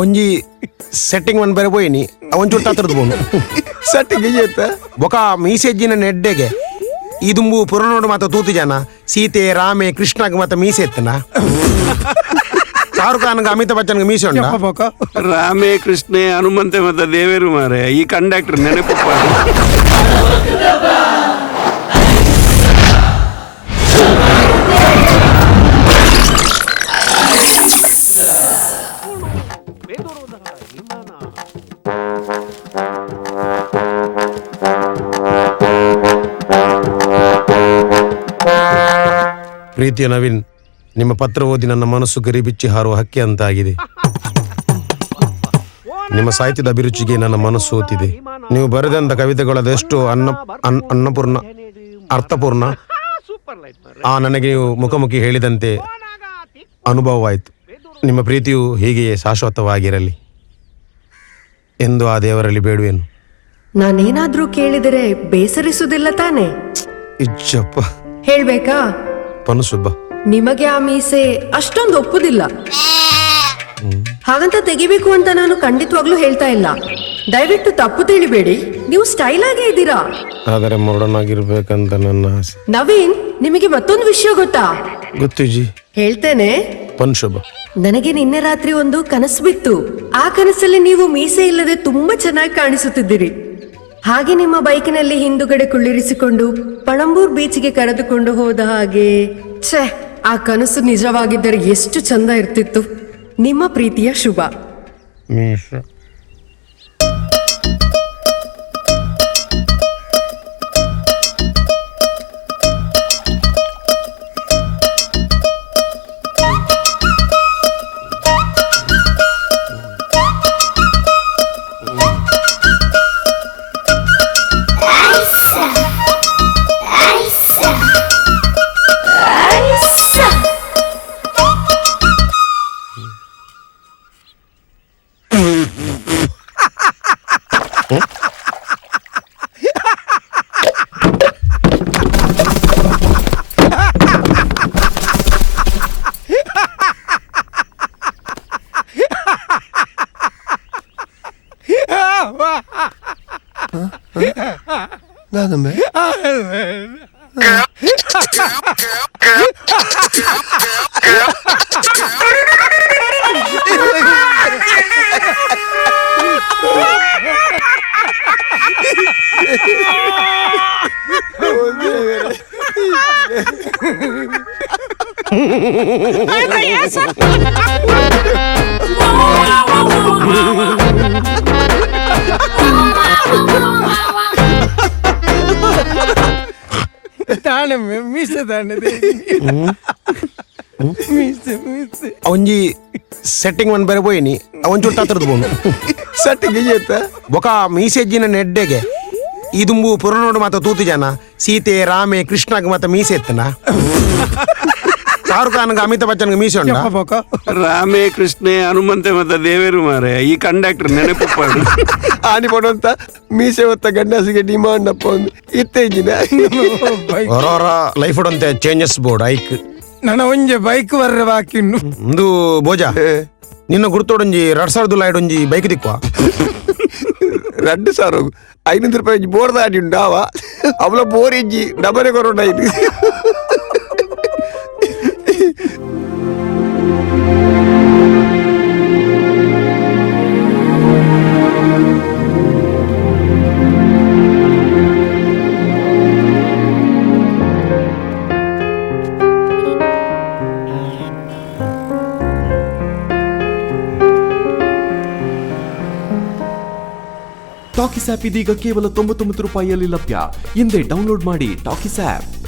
ಒಂಜಿ setting one ಬೇರೆ ಪೋಯಿನಿ ಒಂಚೂರು ತಾತ್ರದ್ದು ಬೋನು ಸೆಟ್ಟಿಂಗ್ ಬೊಕ ಮೀಸೆಜ್ಜಿನ ನೆಡ್ಡೆಗೆ ಇದುಂಬು ಪುರನೋಡು ಮಾತ ತೂತು ಜನ ಸೀತೆ ರಾಮೆ ಕೃಷ್ಣಗ್ ಮಾತ ಮೀಸೆ ಎತ್ತನ ಶಾರುಖ್ ಖಾನ್ಗೆ ಅಮಿತಾಬ್ ಬಚ್ಚನ್ಗೆ ಮೀಸೆ ಉಂಡ ರಾಮೇ ಕೃಷ್ಣೆ ಹನುಮಂತೆ ಮತ್ತೆ ದೇವೇರು ಮಾರೆ ಈ ಕಂಡಕ್ಟರ್ ನೆನಪು ಪ್ರೀತಿಯ ನವೀನ್, ನಿಮ್ಮ ಪತ್ರ ಓದಿ ನನ್ನ ಮನಸ್ಸು ಗರಿಬಿಚ್ಚಿ ಹಾರುವ ಹಕ್ಕಿ ಅಂತಾಗಿದೆ. ನಿಮ್ಮ ಸಾಹಿತ್ಯದ ಅಭಿರುಚಿಗೆ ನನ್ನ ಮನಸ್ಸು ಓತಿದೆ. ನೀವು ಬರೆದಂತ ಕವಿತೆಗಳದೆಷ್ಟು ಅನ್ನಪೂರ್ಣ ಅರ್ಥಪೂರ್ಣ. ನನಗೆ ನೀವು ಮುಖಾಮುಖಿ ಹೇಳಿದಂತೆ ಅನುಭವವಾಯಿತು. ನಿಮ್ಮ ಪ್ರೀತಿಯು ಹೀಗೆಯೇ ಶಾಶ್ವತವಾಗಿರಲಿ ಎಂದು ಆ ದೇವರಲ್ಲಿ ಬೇಡುವೆನು. ನಾನೇನಾದ್ರೂ ಕೇಳಿದರೆ ಬೇಸರಿಸುವುದಿಲ್ಲ ತಾನೆ? ಇಜ್ಜಪ್ಪ, ಹೇಳ್ಬೇಕಾ? ಪನುಸುಬ್ಬ, ನಿಮಗೆ ಆ ಮೀಸೆ ಅಷ್ಟೊಂದು ಒಪ್ಪುದಿಲ್ಲ. ಹಾಗಂತ ತೆಗಿಬೇಕು ಅಂತ ನಾನು ಖಂಡಿತವಾಗ್ಲೂ ಹೇಳ್ತಾ ಇಲ್ಲ. ದಯವಿಟ್ಟು ತಪ್ಪು ತಿಳಿಬೇಡಿ, ನೀವು ಸ್ಟೈಲ್ ಆಗೇ ಇದ್ದೀರಾ. ಆದರೆ ಮೊಡನಾಗಿರ್ಬೇಕಂತ ನನ್ನ ಆಸೆ. ನವೀನ್, ನಿಮಗೆ ಮತ್ತೊಂದು ವಿಷಯ ಗೊತ್ತಾ? ಗೊತ್ತು ಜಿ. ಹೇಳ್ತೇನೆ. ಪನುಸುಬ್ಬ, ನನಗೆ ನಿನ್ನೆ ರಾತ್ರಿ ಒಂದು ಕನಸು ಬಿತ್ತು. ಆ ಕನಸಲ್ಲಿ ನೀವು ಮೀಸೆ ಇಲ್ಲದೆ ತುಂಬಾ ಚೆನ್ನಾಗಿ ಕಾಣಿಸುತ್ತಿದ್ದೀರಿ. ಹಾಗೆ ನಿಮ್ಮ ಬೈಕಿನಲ್ಲಿ ಹಿಂದುಗಡೆ ಕುಳ್ಳಿರಿಸಿಕೊಂಡು ಪಣಂಬೂರ್ ಬೀಚ್ಗೆ ಕರೆದುಕೊಂಡು ಹೋದ ಹಾಗೆ. ಛೇ, ಆ ಕನಸು ನಿಜವಾಗಿದ್ದರೆ ಎಷ್ಟು ಚಂದ ಇರ್ತಿತ್ತು. ನಿಮ್ಮ ಪ್ರೀತಿಯ ಶುಭ. ಮೀಸೆ ಒಂಜಿ ಸೆಟ್ಟಿಂಗ್ ಒನ್ ಬೇರೆ ಪೋಯಿನಿ ಒಂಚೂರು ತಾತ್ರದ್ದು ಬೋನು ಸೆಟ್ಟಿಂಗ್ ಬೊಕ ಮೀಸೆಜ್ಜಿನ ನೆಡ್ಡೆಗೆ ಇದುಂಬು ಪುರನೋಡು ಮಾತ ತೂತು ಜನ ಸೀತೆ ರಾಮೆ ಕೃಷ್ಣಗ್ ಮಾತ ಮೀಸೆ ಎತ್ತನ ಶಾರುಖ್ ಖಾನ್ಗೆ ಅಮಿತಾಬ್ ಬಚ್ಚನ್ಗೆ ಮೀಸೆ ಉಂಡ ರಾಮೇ ಕೃಷ್ಣೆ ಹನುಮಂತೆ ಮತ್ತೆ ದೇವೇರು ಮಾರೆ ಈ ಕಂಡಕ್ಟರ್ ನೆನಪು ಆನಿ ಪಡುವಂತ ಮೀಸೆ ಹೊತ್ತ ಗಂಡಸಿಗೆ ಡಿಮಾಂಡ್ ಅಪ್ಪ ಒಂದು ಇತ್ತೇಜಿನ ಹೊರ ಲೈಫ್ ಉಡಂತೆ ಚೇಂಜಸ್ ಬೋರ್ಡ್ ಐಕ್ ನನ್ನ ಒಂಜೆ ಬೈಕ್ ಬರ್ರೆ ಬಾಕಿ ಒಂದು ಬೋಜ ನಿನ್ನ ಗುರ್ತೋಡೊಂಜಿ 2000 ಒಂಜಿ ಬೈಕ್ ದಿಕ್ಕುವ 2,000 500 ರೂಪಾಯಿ ಬೋರ್ದ ಆಡಿ ಉಂಡಾವ ಅವಳ ಬೋರಿಜ್ಜಿ ಡಬರೆ ಕೊರೋಣ ಇದು ಟಾಕೀಸ್ ಆಪ್ ಇದೀಗ ಕೇವಲ 99 ರೂಪಾಯಿಯಲ್ಲಿ ಲಭ್ಯ. ಹಿಂದೆ ಡೌನ್ಲೋಡ್ ಮಾಡಿ ಟಾಕೀಸ್ ಆಪ್.